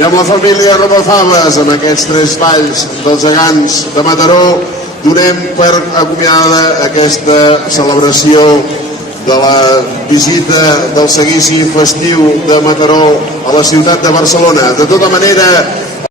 I amb la família Romafaves, amb aquests 3 balls dels gegants de Mataró, donem per acomiadada aquesta celebració de la visita del seguici festiu de Mataró a la ciutat de Barcelona. De tota manera,